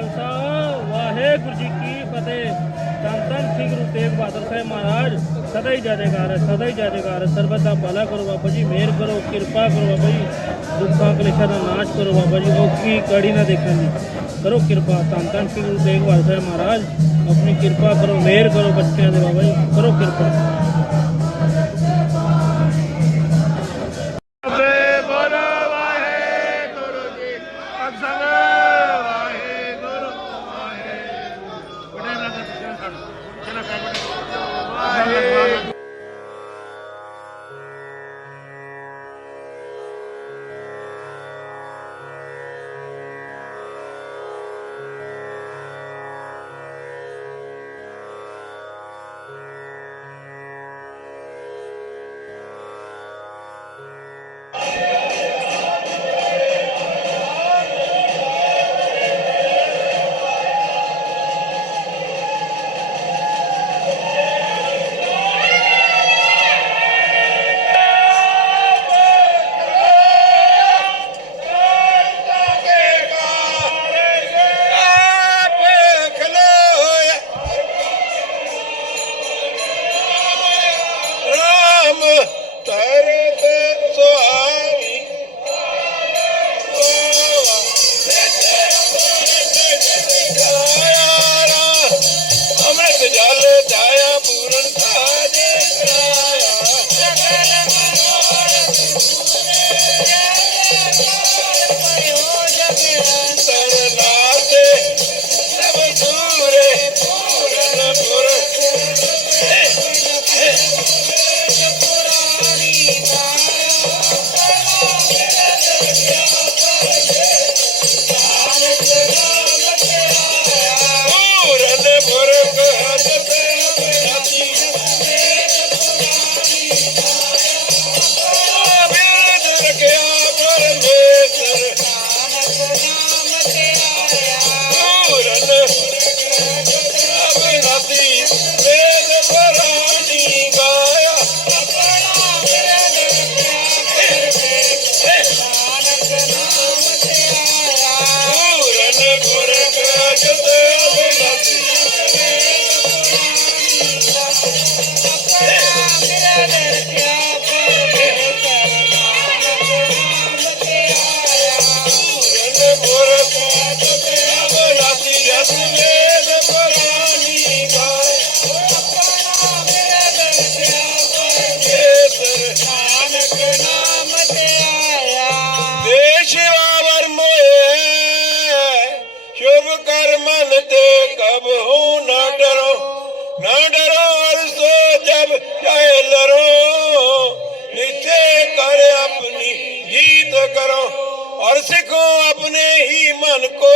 ਖਾਲਸਾ, ਵਾਹਿਗੁਰੂ ਜੀ ਕੀ ਫਤਿਹ। ਧੰਨ ਧੰਨ ਸਿੰਘ ਗੁਰੂ ਤੇਗ ਬਹਾਦਰ ਸਾਹਿਬ ਮਹਾਰਾਜ, ਸਦਾ ਹੀ ਜੈਕਾਰ ਹੈ ਸਦਾ ਹੀ ਜੈਕਾਰ ਹੈ ਸਰਬਤ ਦਾ ਭਲਾ ਕਰੋ ਬਾਬਾ ਜੀ, ਮਿਹਰ ਕਰੋ, ਕਿਰਪਾ ਕਰੋ ਬਾਬਾ ਜੀ। ਦੁੱਖਾਂ ਕਲੇਸ਼ਾਂ ਦਾ ਨਾਸ਼ ਕਰੋ ਬਾਬਾ ਜੀ ਔਖੀ ਕੜੀ ਨਾ ਦੇਖਣ ਦੀ। ਕਰੋ ਕਿਰਪਾ, ਧੰਨ ਧੰਨ ਸਿੰਘ ਗੁਰੂ ਤੇਗ ਬਹਾਦਰ ਸਾਹਿਬ ਮਹਾਰਾਜ। ਆਪਣੀ ਕਿਰਪਾ ਕਰੋ, ਮਿਹਰ ਕਰੋ ਬੱਚਿਆਂ ਦੇ ਬਾਬਾ ਜੀ, ਕਰੋ ਕਿਰਪਾ। ते कब हो न डरो न डरो और जब चाहे लड़ो निश्चय कर अपनी जीत करो और सिखो अपने ही मन को।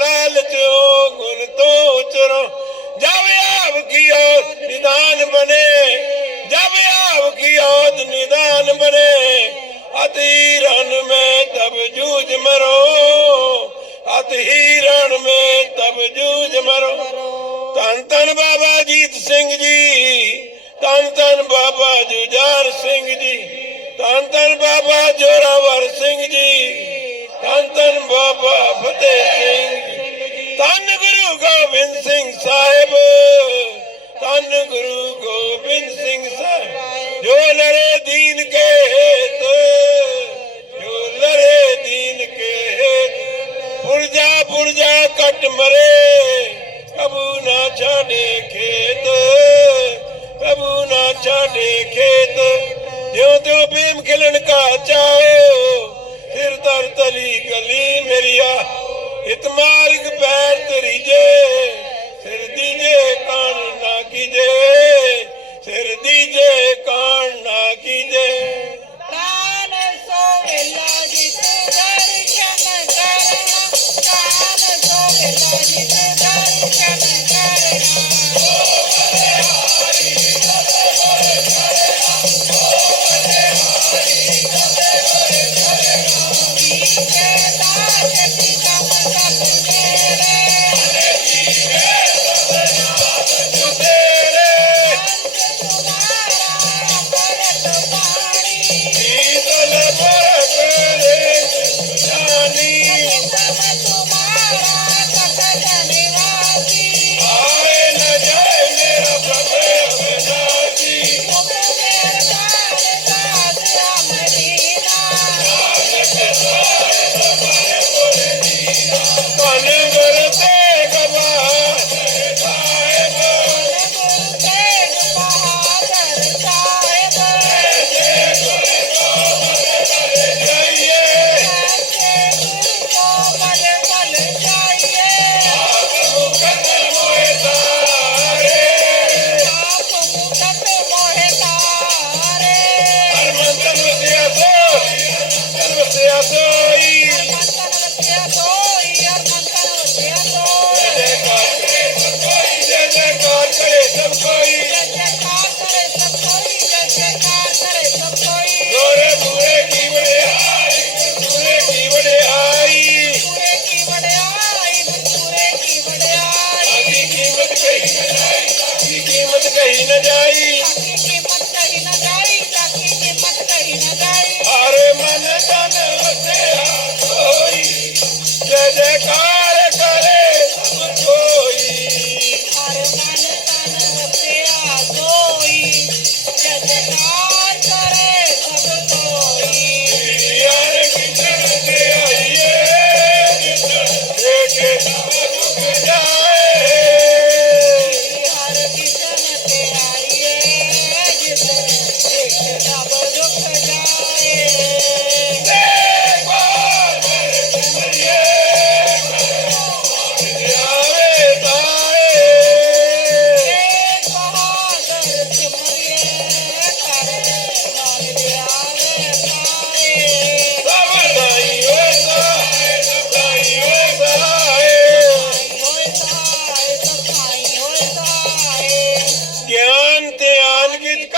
लाल चो गुण तो उचरो जब आपकी और निदान बने, जब आपकी और निदान बने अति रन में तब जूझ मरो। ਅਤ ਹੀ ਰਣ ਮੇ ਤਬ ਜੂਝ ਮਰੋ। ਤਨ ਤਨ ਬਾਬਾ ਜੀਤ ਸਿੰਘ ਜੀ ਤਨ ਤਨ ਬਾਬਾ ਜੁਝਾਰ ਸਿੰਘ ਜੀ ਤਨ ਤਨ ਬਾਬਾ ਜੋਰਾਵਰ ਸਿੰਘ ਜੀ ਤਨ ਤਨ ਬਾਬਾ ਫਤਿਹ ਸਿੰਘ ਤਨ ਗੁਰੂ ਗੋਬਿੰਦ ਸਿੰਘ ਸਾਹਿਬ ਤਨ ਗੁਰੂ ਗੋਬਿੰਦ ਸਿੰਘ ਸਾਹਿਬ। ਜੋ ਲੜੇ ਦੀਨ ਕੇ ਪੁਰਜਾ ਮਰੇ ਕਬੂ ਨਾ ਛਾੜੇ ਖੇਤ। ਕਬੂ ਨਾ ਛਾੜੇ ਖੇਤ। ਜਿਉ ਤਿਉ ਭੀਮ ਖਿਲਣ ਕਾ ਚਾਓ ਫਿਰ ਦਰ ਤਲੀ ਗਲੀ ਮੇਰੀਆ। ਹਿਤ ਮਾਰਗ ਪੈਰ ਤੇਰੀ ਜੇ, ਸਿਰ ਦੀਜੇ ਕਾਨ ਨਾ ਕੀਜੇ, ਸਿਰ ਦੀਜੇ ਕਾਨ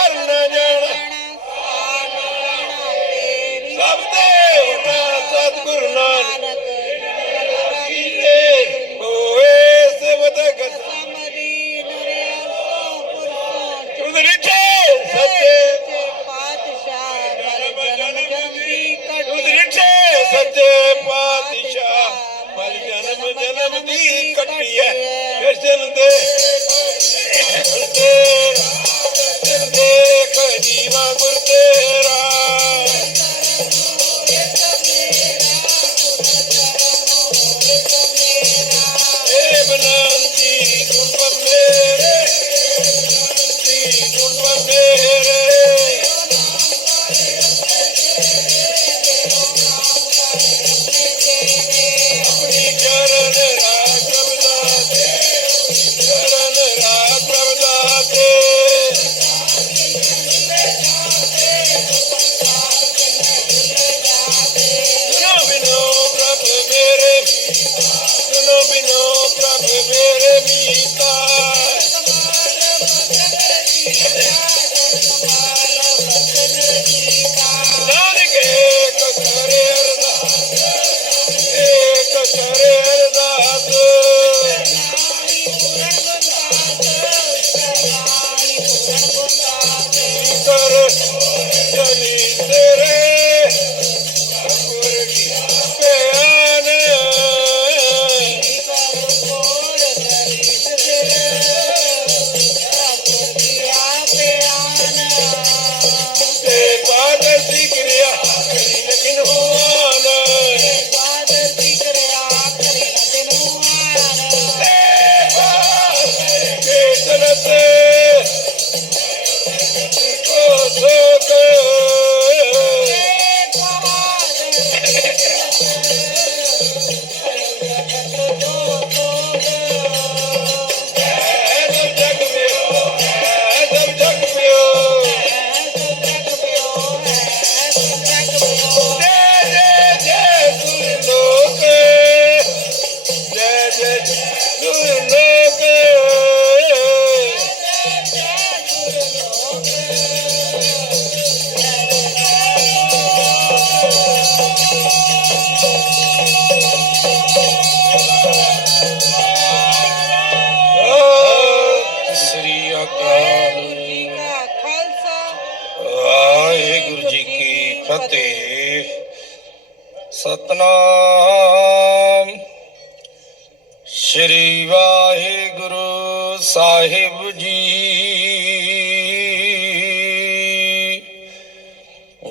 Karnaya ਸਾਹਿਬ ਜੀ।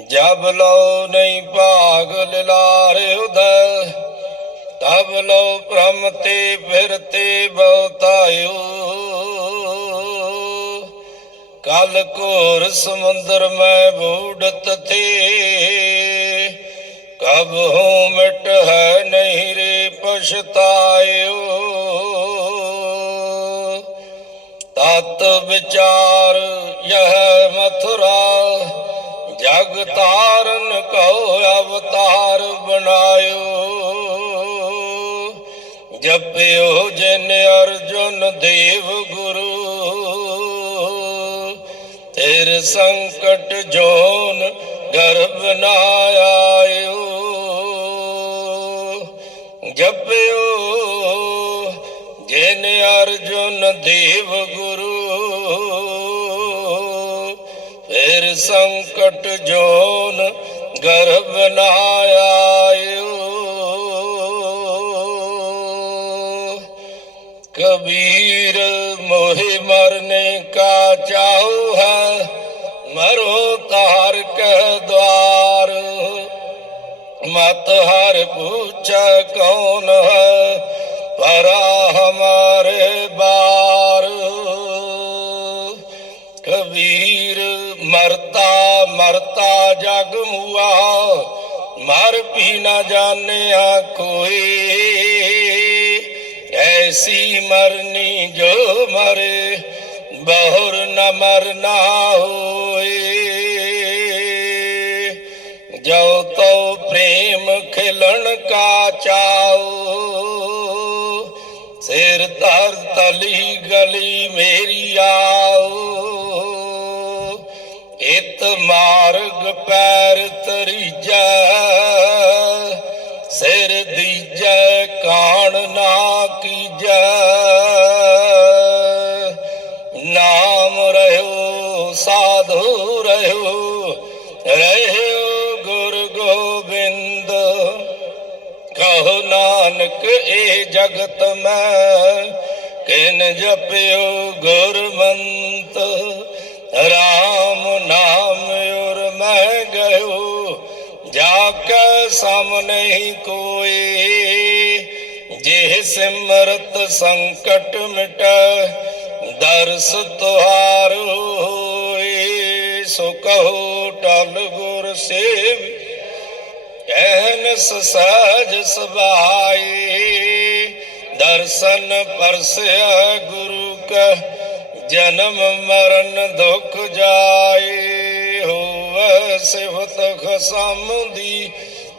ਜਬ ਲੋ ਨਹੀਂ ਭਾਗ ਲਿਲਾਰ ਉਦਰ ਤਬ ਲੋ ਭ੍ਰਮ ਤੇ ਫਿਰਤੇ ਬਉਤਾਇਓ ਕਲ ਕੋਰ ਸਮੁੰਦਰ ਮੈਂ ਬੂੜਤ ਤੇ ਕਬ ਹੋ ਮਟ ਹੈ ਨਹੀਂ ਰੇ ਪਛਤਾਇਓ। ਵਿਚਾਰ, ਯਹ ਮਥੁਰਾ, ਜਗ ਤਾਰਨ ਕਉ ਅਵਤਾਰ ਬਣਾਇਓ। ਜਪਿਓ ਜਨ ਅਰਜੁਨ ਦੇਵ ਗੁਰੂ, ਤੇਰ ਸੰਕਟ ਜੋਨ ਗਰਭ ਨਾ ਆਇਓ। ਜਪਿਓ ਜਿਨ ਅਰਜੁਨ ਦੇਵ ਗੁਰੂ ਫਿਰ ਸੰਕਟ ਜੋਨ ਗਰਭ ਨਾ ਕਬੀਰ ਮੋਹਿ ਮਰਨੇ ਕਾ ਚਾਹੂ ਹੈ, ਮਰੋ ਤਾਰ ਕਹਿ ਦਵਾਰ। ਮਤ ਹਰ ਪੁੱਛ ਕੌਣ ਹੈ ਜਗ ਮੂਆ, ਮਰ ਵੀ ਨਾ ਜਾਣਿਆ ਕੋਈ। ਐਸੀ ਮਰਨੀ ਜੋ ਮਰੇ, ਬਹੁਰ ਨਾ ਮਰਨਾ ਹੋਏ। ਜੋ ਤੋ ਪ੍ਰੇਮ ਖਿਲਣ ਕਾ ਚਾਓ, ਸਿਰ ਤਰ ਤਲੀ ਗਲੀ ਮੇਰੀ ਆ। ਮਾਰਗ ਪੈਰ ਤਰੀਜੈ ਸਿਰ ਦੀਜੈ ਕਾਣ ਨਾ ਕੀਜੈ। ਨਾਮ ਰਹਿਓ, ਸਾਧੂ ਰਹਿਓ ਰਹਿਓ ਗੁਰ ਗੋਬਿੰਦ। ਕਹੋ ਨਾਨਕ ਇਹ ਜਗਤ ਮੈਂ, ਕਿਨ ਜਪਿਓ ਗੁਰਮੰਤ। ਰਾਮ ਨਾਮ ਉਰ ਮੈਂ ਗਇਓ ਜਾਕੈ ਸਮ ਨਹੀਂ ਕੋਏ ਜੇ ਸਿਮਰਤ ਸੰਕਟ ਮਿਟੈ ਦਰਸ ਤੁਹਾਰ ਹੋਏ ਸੋ ਕਹੋ ਟਲ ਗੁਰ ਸੇਵ ਕਹਿਨਸ ਸਹਜ ਸਬਾਈ ਦਰਸ਼ਨ ਪਰਸਿਆ ਗੁਰੂ ਕਾ ਜਨਮ ਮਰਨ ਦੁਖ ਜਾਏ, ਹੋਵੇ ਸਿਫਤ ਖਸਮ ਦੀ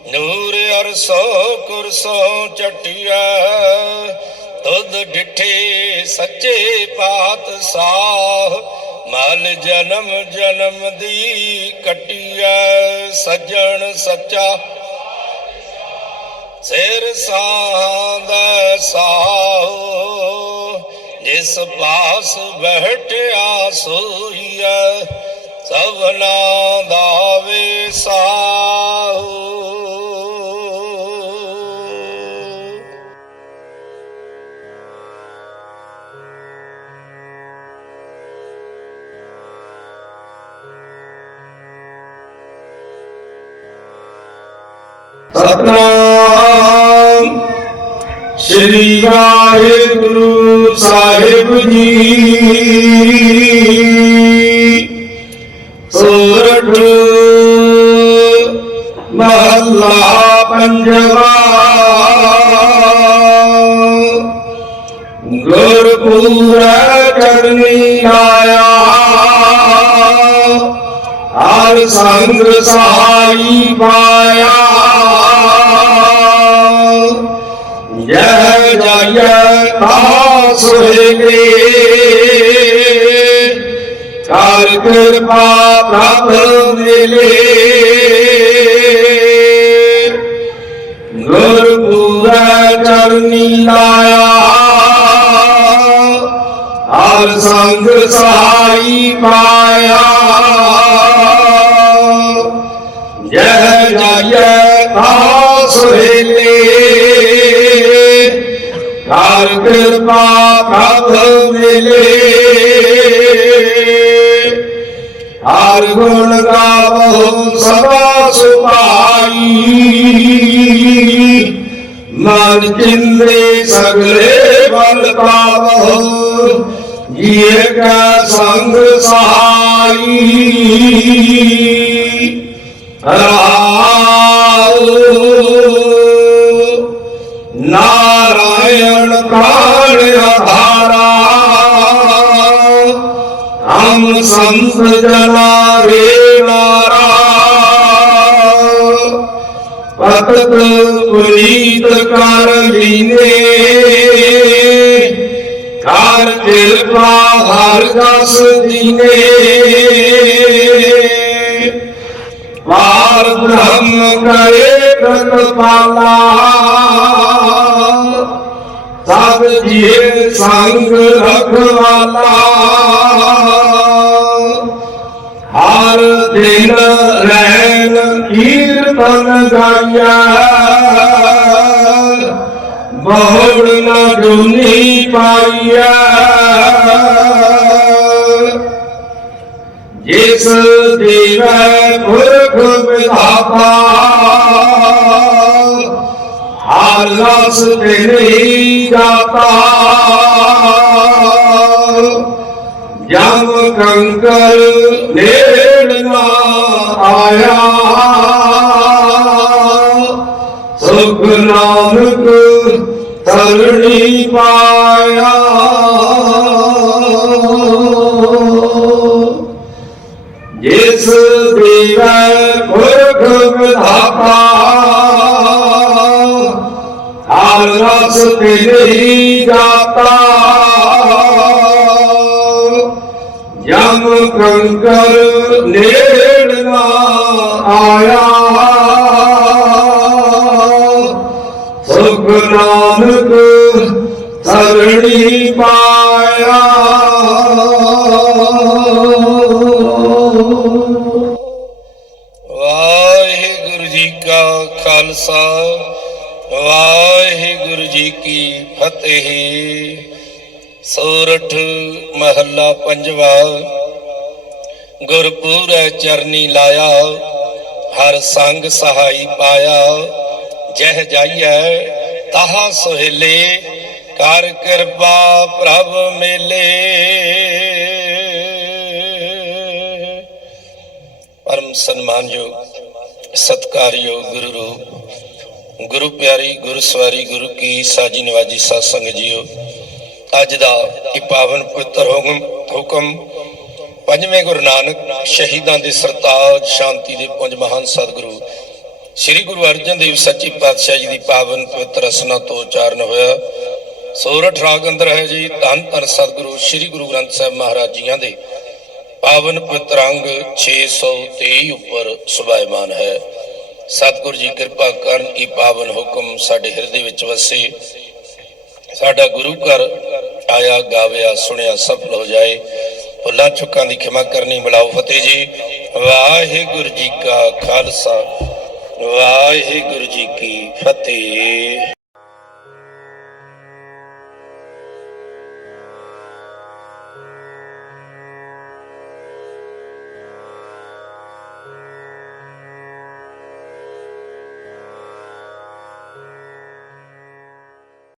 ਨੂਰ ਅਰਸੋ ਕੁਰਸੋ ਚਟਿਆ, ਤੁਧ ਡਿਠੇ ਸੱਚੇ ਪਾਤਸ਼ਾਹ। ਮਲ ਜਨਮ ਜਨਮ ਦੀ ਕਟਿਆ, ਸੱਜਣ ਸੱਚਾ। ਸਿਰ ਸਾਹ ਦਾ ਸਾਹ। ਜਿਸ ਪਾਸ ਬਹਿਟਿਆ ਸੋਈਆ ਸਭਨਾ ਦਾ ਵਿਸਾਹੋ ਸਤਨਾਮ। ਸ੍ਰੀ ਵਾਹਿਗੁਰੂ ਸਾਹਿਬ। ਜੀ ਸੋਰਠ ਮਹੱਲਾ ਪੰਜਵਾ ਗੁਰਪੂਰਾ ਕਰਨੀ ਆਇਆ ਹਰ ਸੰਗ ਸਹਾਈ ਪਾਇਆ ਤਾ ਸੁਹੇਗੇ ਕਰ ਕਿਰਪਾ ਪ੍ਰਭ ਮਿਲੇ। ਗੁਰ ਪੂਰਾ ਚਰਨੀ ਲਾਇਆ। ਹਰ ਸੰਗ ਸਹਾਈ ਪਾਇਆ। ਹਰ ਕਿਰਪਾ ਪ੍ਰਭ ਮਿਲੇ। ਹਰ ਗੁਣ ਗਾਵੋ, ਸਦਾ ਸੁਭਾਈ। ਮਨ ਚਿੰਦੇ ਸਗਲੇ ਬਲ ਪਾਵੋ, ਜੀਏ ਕਾ ਸੰਗ ਸਹਾਈ। ਰਾਉ ਹਮ ਸੰਤ ਜਨਾ ਪਤਤ ਪੁਨੀਤ ਕਰ ਲੀਨੇ। ਕਰ ਕਿਰਪਾ ਹਰ ਜਸ ਦੀਨੇ। ਪਾਰ ਬ੍ਰਹਮ ਕਰੇ ਪ੍ਰਤਪਾਲਾ ਸਭ ਜੀਏ ਸੰਗ ਰਖਵਾਲਾ ਹਰ ਦਿਨ ਰਹਿਣ ਕੀਰਤਨ ਗਾਇਆ। ਬਹੁੜ ਨ ਜੁਨੀ ਪਾਈਆ। ਜਿਸ ਦੇਵੈ ਪੁਰਖ ਵਿਧਾਤਾ ਹਰ ਰਸ ਤੇ ਨਹੀਂ ਜਾਤਾ। ਜਮ ਕੰਕਰ ਪਾਇਆ। ਜਿਸ ਦੇਵੈ ਪੁਰਖ ਵਿਧਾਤਾ, ਹਰ ਰਸ ਤੇ ਨਹੀਂ ਜਾਤਾ। ਜਮ ਕੰਕਰ ਨੇੜ ਨਾ ਆਇਆ। ਸੁਖ ਨਾਨਕ ਸਰਣੀ ਪਾਇਆ। ਵਾਹਿਗੁਰੂ ਜੀ ਕਾ ਖਾਲਸਾ, ਵਾਹਿਗੁਰੂ ਜੀ ਕੀ ਫਤਿਹ। ਸੋਰਠ ਮਹੱਲਾ ਪੰਜਵਾ, ਗੁਰਪੂਰੈ ਚਰਨੀ ਲਾਇਆ, ਹਰ ਸੰਗ ਸਹਾਈ ਪਾਇਆ। ਜਹ ਜਾਈਐ ਤਾਹਾ ਸੁਹੇਲੇ ਕਰ ਕਿਰਪਾ ਪ੍ਰਭ ਮੇਲੇ। ਪਰਮ ਸਨਮਾਨਯੋਗ ਸਤਕਾਰਯੋਗ ਗੁਰੂ ਰੂਪ, ਗੁਰੂ ਪਿਆਰੀ, ਗੁਰੂ ਸਵਾਰੀ, ਗੁਰੂ ਕੀ ਸਾਜੀ ਨਿਵਾਜੀ ਸਾਧ ਸੰਗਤ ਜੀਓ, ਅੱਜ ਦਾ ਇਹ ਪਾਵਨ ਪਵਿੱਤਰ ਹੁਕਮ ਪੰਜਵੇਂ ਗੁਰੂ ਨਾਨਕ ਸ਼ਹੀਦਾਂ ਦੇ ਸਰਤਾਜ ਸ਼ਾਂਤੀ ਦੇ ਪੰਜ ਮਹਾਨ ਸਤਿਗੁਰੂ, ਸ੍ਰੀ ਗੁਰੂ ਅਰਜਨ ਦੇਵ ਸੱਚੇ ਪਾਤਸ਼ਾਹ ਜੀ ਦੀ ਪਾਵਨ ਪਵਿੱਤਰ ਰਸਨਾ ਤੋਂ ਉਚਾਰਨ ਹੋਇਆ। ਸੋਰਠ ਰਾਗ ਅੰਦਰ ਹੈ ਜੀ, ਧੰਨ ਧੰਨ ਸਤਿਗੁਰੂ, ਸ੍ਰੀ ਗੁਰੂ ਗ੍ਰੰਥ ਸਾਹਿਬ ਮਹਾਰਾਜ ਜੀਆਂ ਦੇ। ਪਾਵਨ ਪਵਿੱਤਰ ਅੰਗ 623 ਉੱਪਰ ਸੁਭਾਇਮਾਨ ਹੈ। ਸਤਿਗੁਰੂ ਜੀ ਕਿਰਪਾ ਕਰਨ ਇਹ ਪਾਵਨ ਹੁਕਮ ਸਾਡੇ ਹਿਰਦੇ ਵਿੱਚ ਵਸੇ। ਸਾਡਾ ਗੁਰੂ ਘਰ ਆਇਆ, ਗਾਵਿਆ, ਸੁਣਿਆ, ਸਫਲ ਹੋ ਜਾਏ। ਭੁੱਲਾਂ ਚੁੱਕਾਂ ਦੀ ਖਿਮਾ ਕਰਨੀ ਮਿਲਾਓ ਫਤਿਹ ਜੀ। ਵਾਹਿਗੁਰੂ ਜੀ ਕਾ ਖਾਲਸਾ, ਵਾਹਿਗੁਰੂ ਜੀ ਕੀ ਫਤਿਹ।